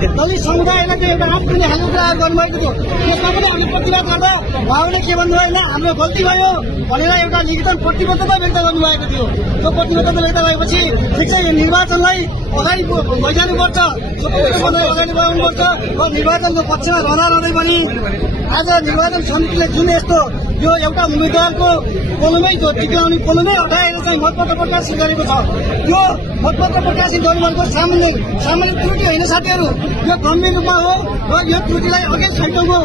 दलित समुदायलाई चाहिँ एउटा आफूले हाल्ने कुरा गर्नुभएको थियो। त्यसमा पनि हामीले प्रतिवाद गर्दा उहाँले के भन्नुभयो होइन, हाम्रो गल्ती भयो भनेर एउटा लिखित प्रतिबद्धता व्यक्त गर्नुभएको थियो। त्यो प्रतिबद्धता व्यक्त भएपछि ठिक छ, यो निर्वाचनलाई अगाडि लैजानुपर्छ, अगाडि बढाउनुपर्छ र निर्वाचनको पक्षमा रहँदै पनि आज निर्वाचन समितिले जुन यस्तो यो एउटा उम्मेद्वारको कोलमै टिकाउने कोलमै हटाएर चाहिँ मतपत्र प्रकाशित गरेको छ, त्यो मतपत्र प्रकाशित गर्नुभएको सामान्य त्रुटि होइन साथीहरू, यो गम्भीर रूपमा हो र यो त्रुटिलाई अघि छैटौँको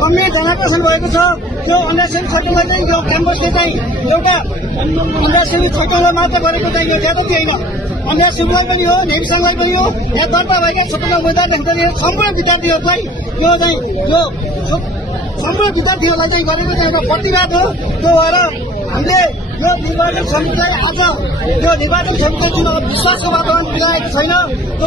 गम्भीर ध्यानाकर्षण भएको छ। त्यो अन्यसेवी छैटौँलाई चाहिँ यो क्याम्पसले चाहिँ एउटा अन्यसेवी छैटौँलाई मात्र गरेको चाहिँ यो ज्यादती होइन, अन्यसेवीलाई पनि हो, नेविसङलाई पनि हो, यहाँ दर्ता भएका स्वतन्त्र उम्मेद्वारदेखि सम्पूर्ण विद्यार्थीहरूलाई यो चाहिँ सम्पूर्ण विद्यार्थीहरूलाई चाहिँ गरेको चाहिँ एउटा प्रतिवाद हो। त्यो भएर हामीले यो निर्वाचन समितिलाई आज यो निर्वाचन समितिले जुन विश्वासको वातावरण मिलाएको छैन, त्यो